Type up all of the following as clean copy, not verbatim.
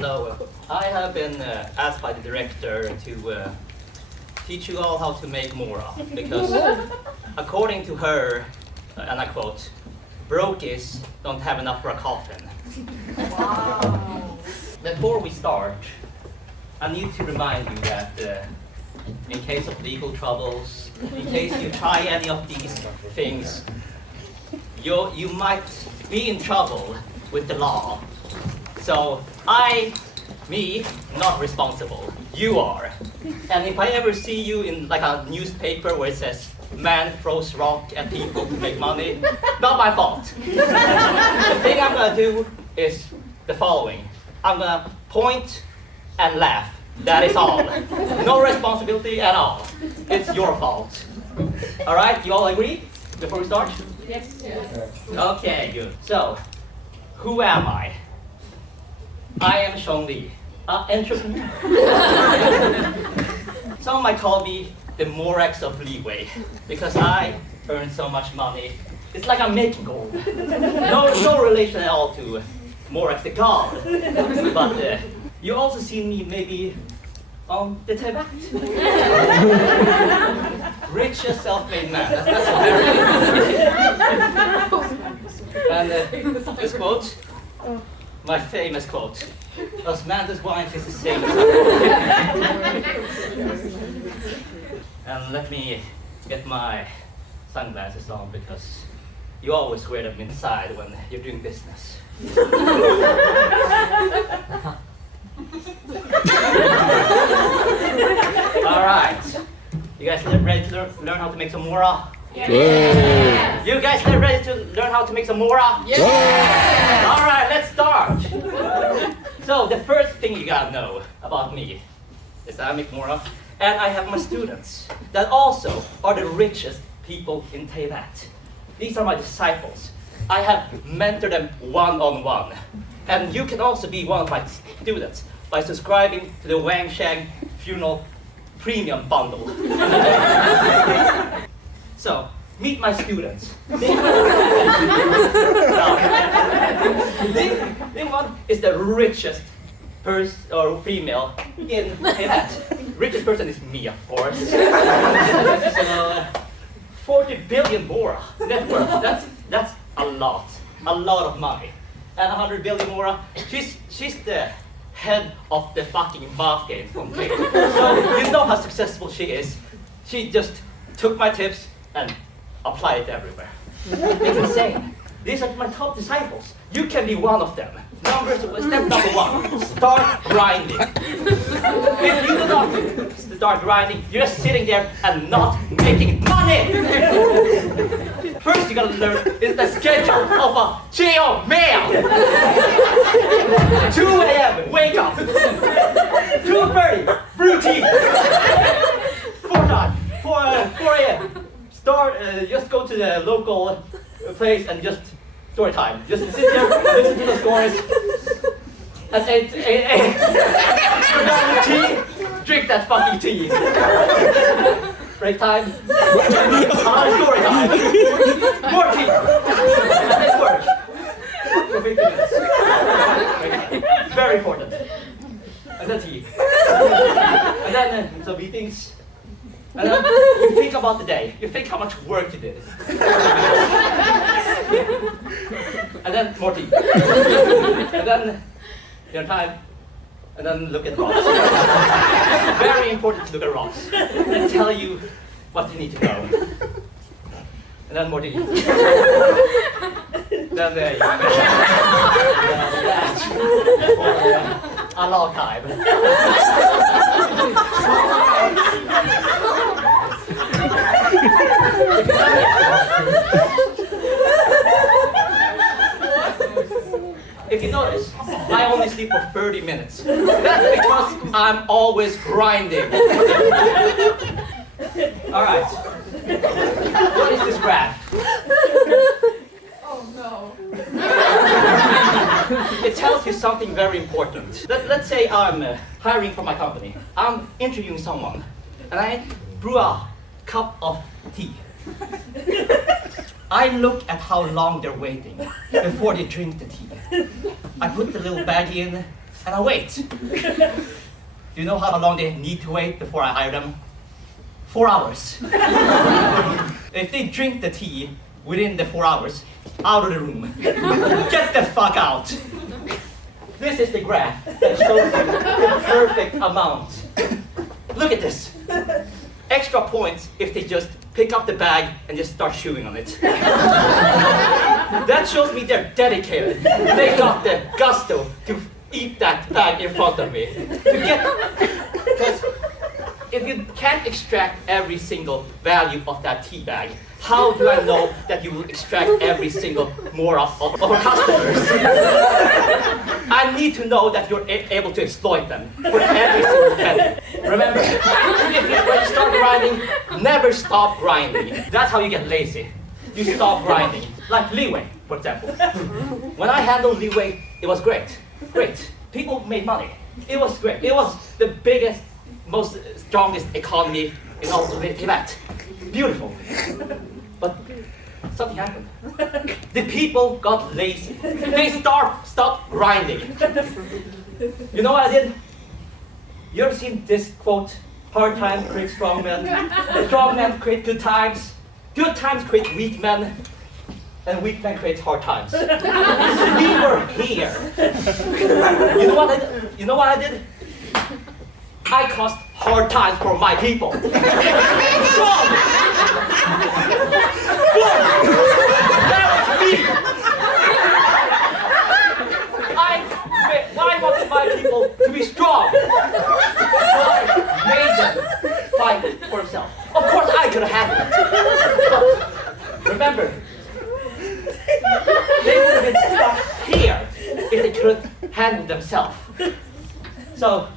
So, I have been asked by the director to teach you all how to make Mora, because according to her, and I quote, "Brokies don't have enough for a coffin." Wow. Before we start, I need to remind you that in case of legal troubles, in case you try any of these things, you might be in trouble with the law. So not responsible. You are. And if I ever see you in like a newspaper where it says, "Man throws rock at people to make money," not my fault. The thing I'm gonna do is the following. I'm gonna point and laugh. That is all. No responsibility at all. It's your fault. All right, you all agree before we start? Yes. Okay, good. So, who am I? I am Zhongli, an entrepreneur. Some might call me the Morax of Liyue, because I earn so much money. It's like I'm making gold. No relation at all to Morax the god. But you also see me maybe on the Tibet. Richest self-made man. That's very. And this quote. My famous quote, "As man does wine is the same." And let me get my sunglasses on, because you always wear them inside when you're doing business. All right, you guys ready to learn how to make some Mora? Yeah. You guys ready to learn how to make some Mora? Yeah. All right, let's start. So the first thing you gotta know about me is that I make Mora, and I have my students that also are the richest people in Tibet. These are my disciples. I have mentored them one-on-one. And you can also be one of my students by subscribing to the Wang Shang Funeral Premium Bundle. So, meet my students. One is the richest person or female in Tibet. Richest person is me, of course. So, 40 billion Mora net worth. That's a lot of money. And 100 billion Mora. She's the head of the fucking mafia from Tibet. So you know how successful she is. She just took my tips and apply it everywhere. It's insane. These are my top disciples. You can be one of them. Step number one, start grinding. If you do not start grinding, you're just sitting there and not making money. First you gotta learn is the schedule of a Geo male. 2 a.m. wake up. 2:30 brew tea. 4 a.m. Just go to the local place and just story time. Just sit there, listen to the stories. At 8 a.m. tea, drink that fucking tea. Break time. Story time. More tea. And then work. For 50 minutes. Very important. And then tea. And then some meetings. And then you think about the day. You think how much work you did. And then more tea. And then your time. And then look at rocks. Very important to look at rocks. And tell you what you need to know. And then more tea. Then there you go. That for a long time. If you notice, I only sleep for 30 minutes. That's because I'm always grinding. All right. What is this graph? Oh no. It tells you something very important. Let's say I'm hiring for my company. I'm interviewing someone, and I brew a cup of tea. I look at how long they're waiting before they drink the tea. I put the little baggie in, and I wait. Do you know how long they need to wait before I hire them? 4 hours. If they drink the tea within the 4 hours, out of the room. Get the fuck out. This is the graph that shows you the perfect amount. Look at this. Extra points if they just pick up the bag and just start chewing on it. That shows me they're dedicated. They got the gusto to eat that bag in front of me. Because if you can't extract every single value of that tea bag, how do I know that you will extract every single Mora of our customers? I need to know that you're able to exploit them for every single penny. Remember, when you start grinding, never stop grinding. That's how you get lazy. You stop grinding. Like Liyue, for example. When I handled Liyue, it was great. Great. People made money. It was great. It was the biggest, most strongest economy in all of Tibet. Beautiful. But something happened. The people got lazy. They stopped grinding. You know what I did? You ever seen this quote? Hard times create strong men. Strong men create good times. Good times create weak men. And weak men create hard times. We were here. You know what I did? I caused hard times for my people. Strong! That was me! I wanted my people to be strong. So I made them fight for themselves. Of course I could have handled it. But remember, they would have been stuck here if they couldn't handle themselves. So,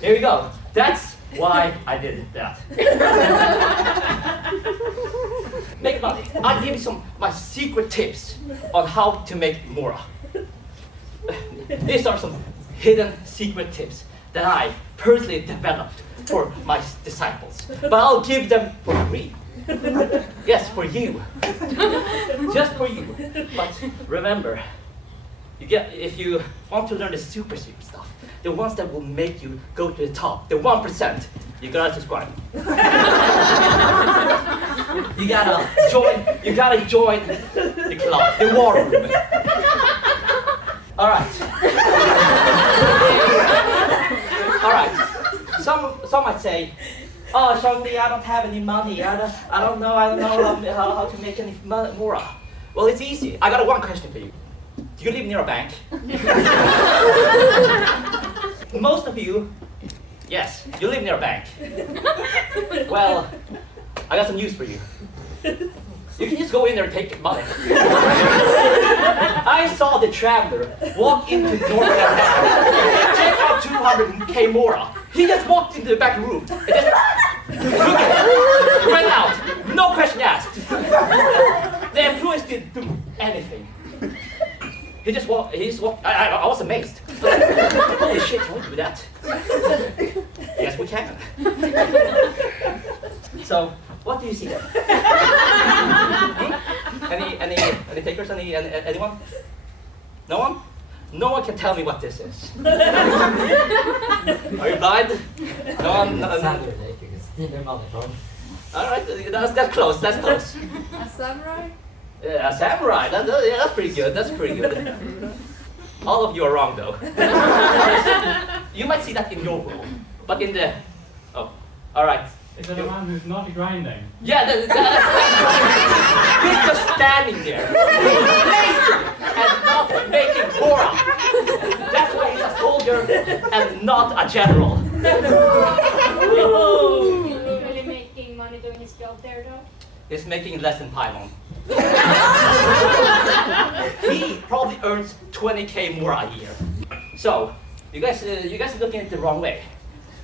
here we go. That's why I did that. Make money. I'll give you some my secret tips on how to make Mora. These are some hidden secret tips that I personally developed for my disciples. But I'll give them for free. Yes, for you. Just for you. But remember, if you want to learn the super secret stuff, the ones that will make you go to the top, the 1%, you gotta subscribe. You gotta join the club, the war room. All right. All right. Some might say, "Oh, Zhongli, I don't have any money. I don't know how to make any Mora." Well, it's easy. I got one question for you. Do you live near a bank? Most of you, yes, you live near a bank. Well, I got some news for you. You can just go in there and take money. I saw the traveler walk into North Carolina, check out 200k Mora. He just walked into the back room and just took it, went out, no question asked. The employees didn't do anything. He just walked. I was amazed. Holy shit, can we do that? Yes, we can. So, what do you see there? Any takers? Anyone? No one? No one can tell me what this is. Are you blind? No one? No. All right, that's close. That's close. A samurai? A samurai. That's pretty good. That's pretty good. All of you are wrong, though. You might see that in your world, but in the all right. Is that a man who's not grinding? Yeah, that's he's just standing there, lazy and not making Mora. That's why he's a soldier and not a general. He's really making money doing his job there, though. He's making less than Paimon. He probably earns 20k Mora a year. So, you guys are looking at it the wrong way.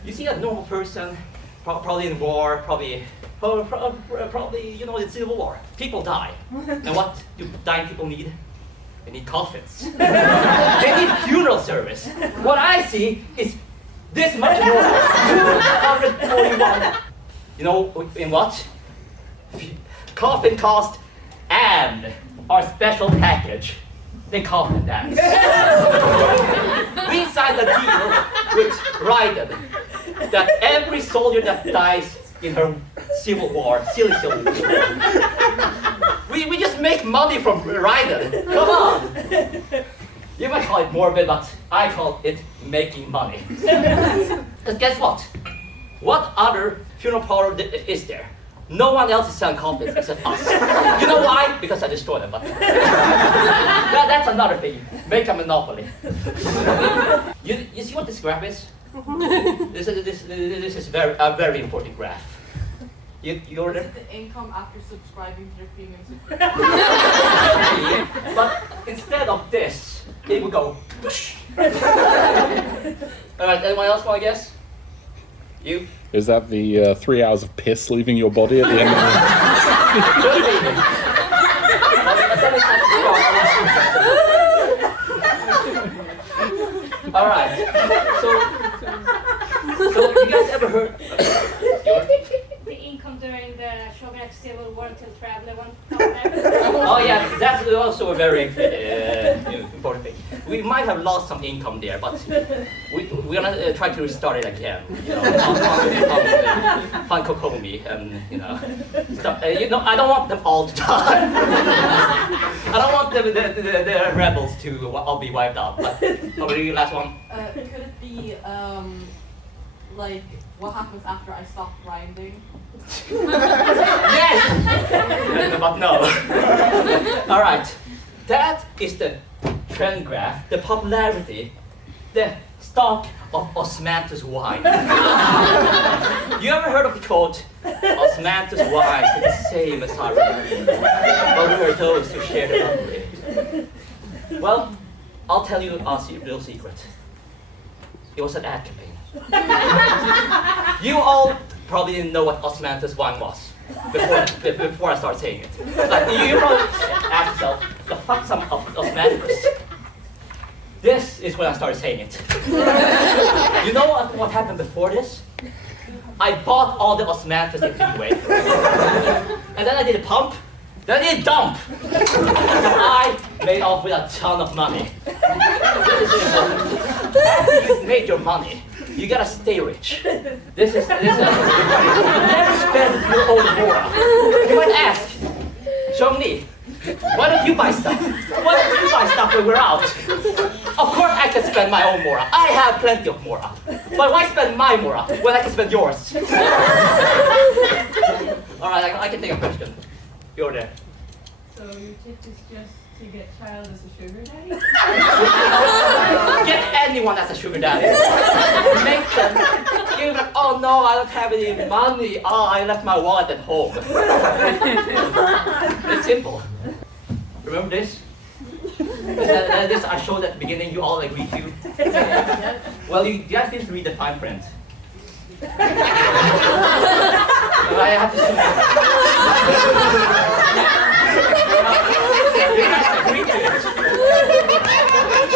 You see a normal person, probably in war, probably in civil war. People die. And what do dying people need? They need coffins. They need funeral service. What I see is this much more. 241. You know in what? Coffin cost and our special package, the coffin dance. We signed a deal with Raiden that every soldier that dies in her civil war, silly civil war, we just make money from Raiden. Come on. You might call it morbid, but I call it making money. Because guess what? What other funeral parlor is there? No one else is selling copious except us. You know why? Because I destroyed them. But that's another thing. Make a monopoly. You see what this graph is? This is a very important graph. You're Is it the income after subscribing to the premium subscription? But instead of this, it would go. Alright, anyone else want to guess? You? Is that the 3 hours of piss leaving your body at the end of the Alright, so you guys ever heard? The income during the Shogunate Civil War until Traveler went down there. Oh yeah, that's also a very important thing. We might have lost some income there, but we're gonna try to restart it again. You know, find Kokomi and stuff. I don't want them all to die. I don't want the rebels to all be wiped out. But probably last one. Could it be like what happens after I stop grinding? Yes! But no. Alright. That is the trend graph, the popularity, the stock of osmanthus wine. You ever heard of the quote, osmanthus wine is the same as I remember, but we are those who share the memory. Well, I'll tell you a little secret. It was an ad campaign. You all probably didn't know what osmanthus wine was before I started saying it. Like, you probably ask yourself, the fuck's osmanthus? This is when I started saying it. You know what happened before this? I bought all the osmanthus in Liyue. And then I did a pump, then I did a dump. I made off with a ton of money. This is important. After you've made your money, you gotta stay rich. This is never spend your own Mora. You might ask, Zhongli, why don't you buy stuff? Why don't you buy stuff when we're out? Of course I can spend my own Mora. I have plenty of Mora. But why spend my Mora when I can spend yours? Alright, I can take a question. You're there. So your tip is just to get child as a sugar daddy? Get anyone as a sugar daddy. Make them. You're like, oh no, I don't have any money. Oh, I left my wallet at home. It's simple. Remember this? This I showed at the beginning, you all agreed to. Well, you guys didn't read the fine print. So I have to show you guys agreed to it.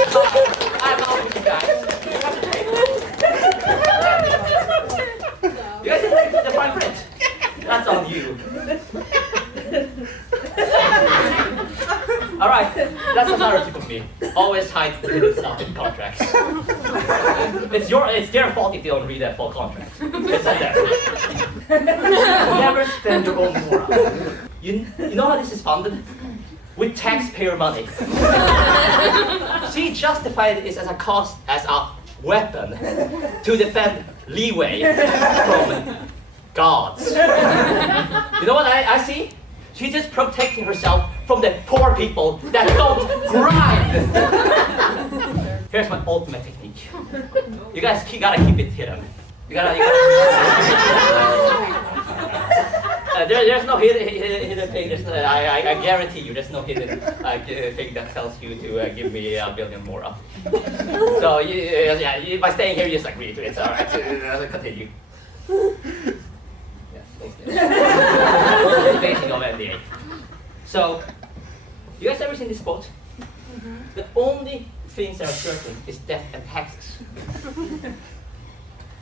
So I'm out with you guys. You guys didn't read the fine print. That's on you. Alright, that's another tip of me. Always hide the hidden stuff in contracts. It's their fault if they don't read that full contract. It's not there. Never spend your own Mora. You know how this is funded? With taxpayer money. She justified this as a cost, as a weapon to defend Liyue from gods. You know what I see? She's just protecting herself from the poor people that don't grind. Here's my ultimate technique. You guys gotta keep it hidden. You gotta there's no hidden thing. I guarantee you, there's no hidden thing that tells you to give me a billion Mora. So by staying here, you just agree to it. All right, continue. It's basing on NDA. So, you guys ever seen this quote? The only things that are certain is death and taxes.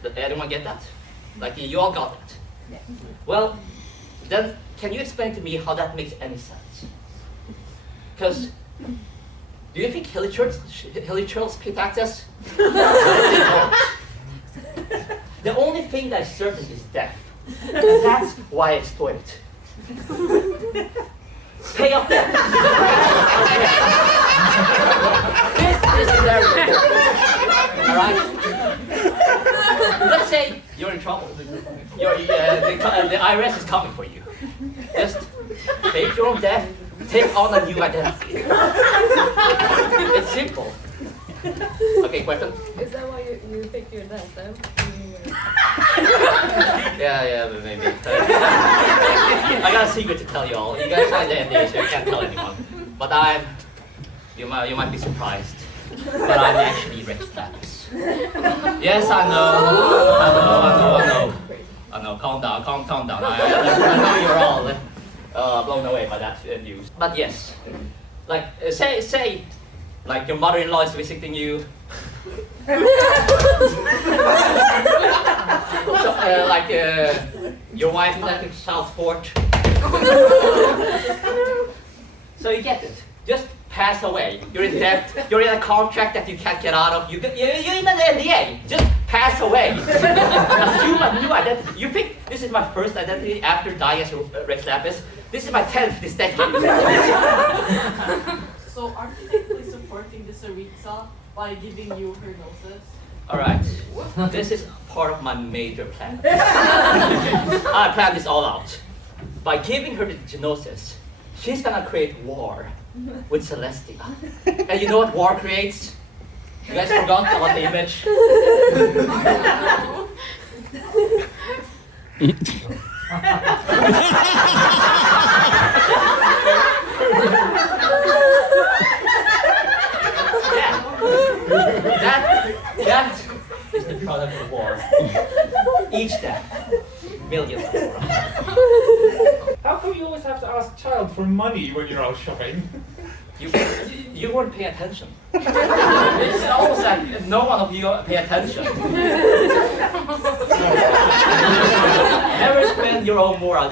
Did anyone get that? Like, you all got that? Yeah. Well, then can you explain to me how that makes any sense? Because Do you think Hilichurls pay taxes? No, they don't. The only thing that is certain is death. And that's why I exploit it. Pay up debt. This is very important. Alright? Let's say you're in trouble. The IRS is coming for you. Just take your own debt, take on a new identity. It's simple. Okay, question? Is that why you picked your death then? Yeah, but maybe. I got a secret to tell you all. You guys signed the NDA, so you can't tell anyone. But you might be surprised. But I'm actually Rex Lapis. Yes, I know. Calm down. I know you're all blown away by that news. But yes, like say, like your mother-in-law is visiting you. Your wife is like child support. So you get it. Just pass away. You're in debt. You're in a contract that you can't get out of. You're in an NDA. Just pass away. Assume a new identity. You think this is my first identity after dying as Rex Lapis? This is my 10th this decade. So aren't you technically supporting the Saritsa by giving you her gnosis? Alright, this is part of my major plan. I planned this all out. By giving her the gnosis, she's gonna create war with Celestia. And you know what war creates? You guys forgot about the image? That is the product of war. Each death, millions of Mora. How come you always have to ask child for money when you're out shopping? You weren't paying attention. It's almost like no one of you pay attention. Never spend your own Mora.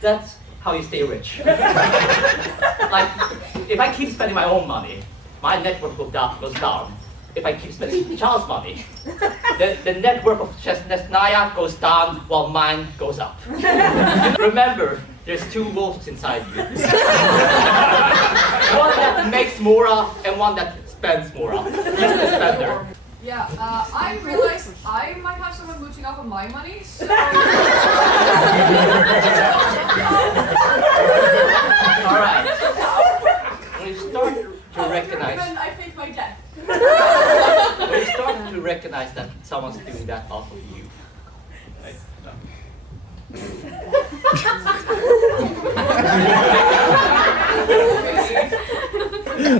That's how you stay rich. Like, if I keep spending my own money, my net worth goes down. If I keep spending child's money, the net worth of Chesnaya goes down while mine goes up. Remember, there's two wolves inside you. One that makes Mora and one that spends Mora. He's the spender. Yeah, I realized I might have someone mooching off of my money, so... Alright. When you start to recognize... Even I think my death. When you start to recognize that someone's doing that off of you. Right?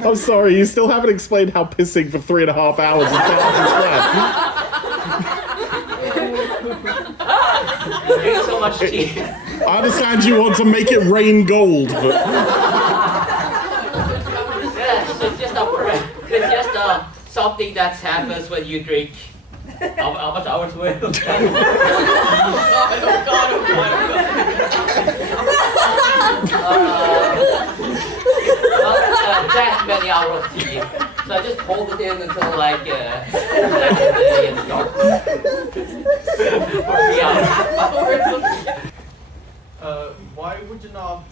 I'm sorry, you still haven't explained how pissing for 3.5 hours is You drink so much tea. I understand you want to make it rain gold, but... Yes, it's just something that happens when you drink. How much hours will it? That many hours of tea. So I just hold it in until like it's dark. For 3 hours. Why would you not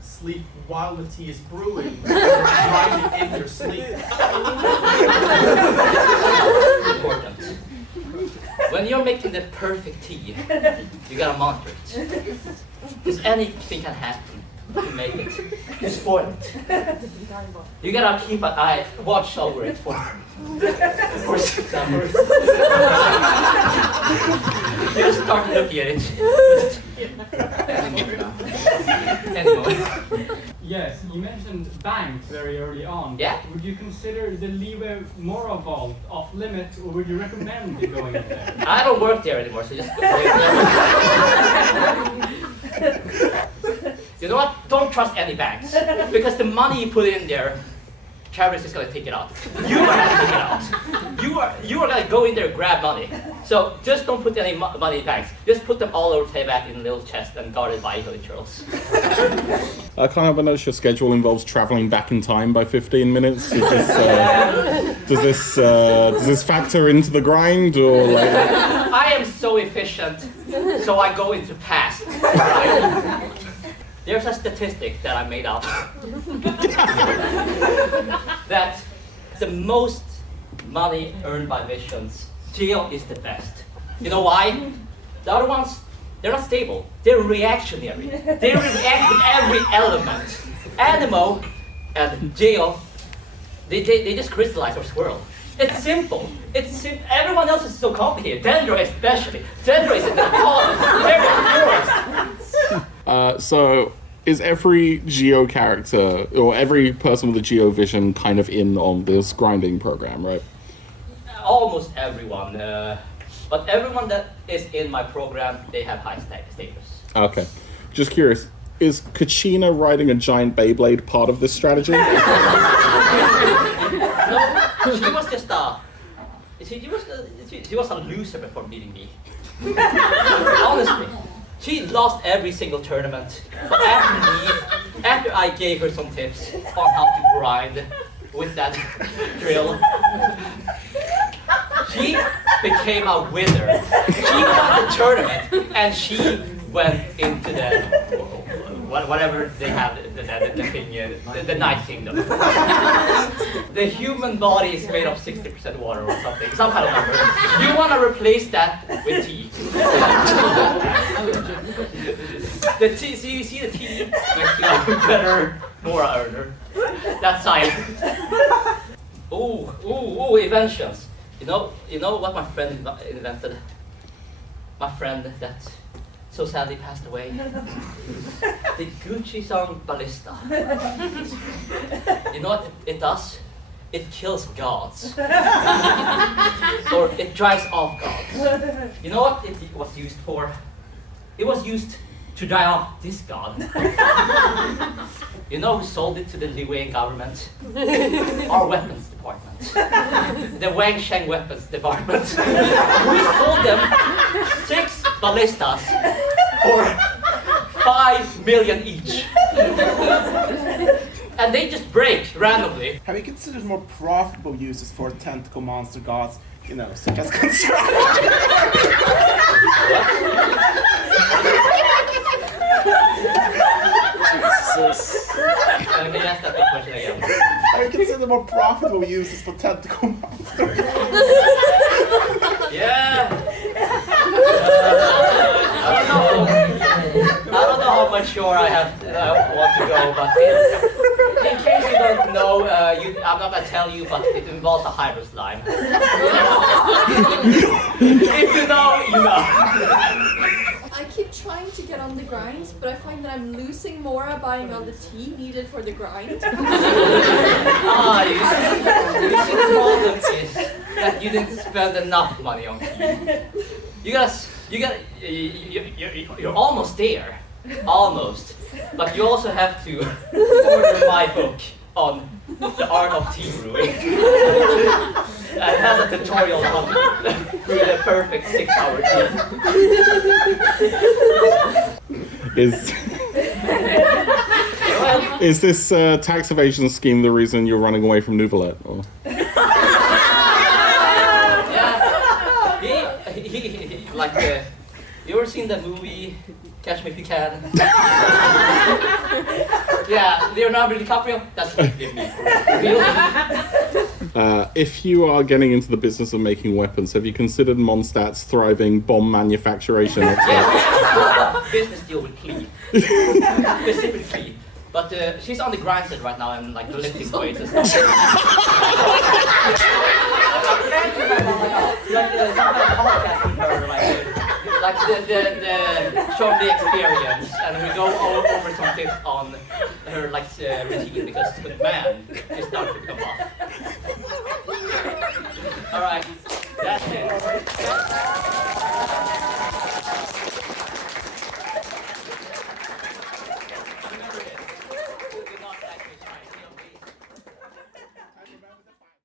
sleep while the tea is brewing? Grind it in your sleep. Important. When you're making the perfect tea, you gotta monitor it. Because anything can happen to make it. You spoil it. You gotta keep an eye, watch over it for 6 hours. You just start looking at it. Anymore. Yes, you mentioned banks very early on. Yeah. Would you consider the Liyue Mora vault off limit, or would you recommend you going in there? I don't work there anymore, so just You know what? Don't trust any banks. Because the money you put in there Travis is gonna take it out. You are gonna take it out. You are gonna go in there and grab money. So just don't put any money in banks. Just put them all over back in a little chest and guarded by Hilichurls. I can't help but notice your schedule involves traveling back in time by 15 minutes. Does this factor into the grind, or like? I am so efficient, so I go into past. Right? There's a statistic that I made up that the most money earned by visions, Geo is the best. You know why? The other ones, they're not stable. They're reactionary. They react with every element. Animo and Geo, they just crystallize or swirl. It's simple. Everyone else is so complicated. Dendro especially. Dendro is in the very forest. So is every Geo character or every person with a Geo vision kind of in on this grinding program, right? Almost everyone, but everyone that is in my program, they have high status. Okay. Just curious, is Kachina riding a giant Beyblade part of this strategy? No, she was just she was a loser before meeting me. Honestly, she lost every single tournament. But after I gave her some tips on how to grind with that drill, she became a winner. She won the tournament, and she went into the whatever they have, the thing, the Night Kingdom. The human body is made of 60% water or something, some kind of number. You want to replace that with tea. The tea, so you see the tea makes you a better Mora earner. That's science. Ooh, inventions. You know what my friend invented? My friend that so sadly passed away. The Gucci song Ballista. You know what it does? It kills gods. Or it drives off gods. You know what it was used for? It was used to drive off this god. You know who sold it to the Liyue government? Our weapons department. The Wang Sheng weapons department. We sold them 6 ballistas for 5 million each. And they just break randomly. Have you considered more profitable uses for tentacle monster gods, such as construction? Jesus. Can you ask that question again? Have you considered more profitable uses for tentacle monster gods? Yeah. I don't know how mature I want to go, but in case you don't know, I'm not gonna tell you, but it involves a hydro slime. If you know, you know. I keep trying to get on the grind, but I find that I'm losing Mora buying all the tea needed for the grind. You see the problem is that you didn't spend enough money on tea. You're almost there. Almost. But you also have to order my book on the art of tea brewing. And it has a tutorial on brewing the perfect 6-hour tea. Is this tax evasion scheme the reason you're running away from Nouvelette? Or? Yeah, you ever seen the movie Catch Me If You Can? Yeah, Leonardo DiCaprio, that's what you give me. If you are getting into the business of making weapons, have you considered Mondstadt's thriving bomb manufacturation? Yeah, business deal with Cleve. Specifically Cleve. But she's on the grind set right now and like lifting weights and stuff. Like the Zhongli experience, and we go over some tips on her routine because man, she's starting to become off. All right, that's it.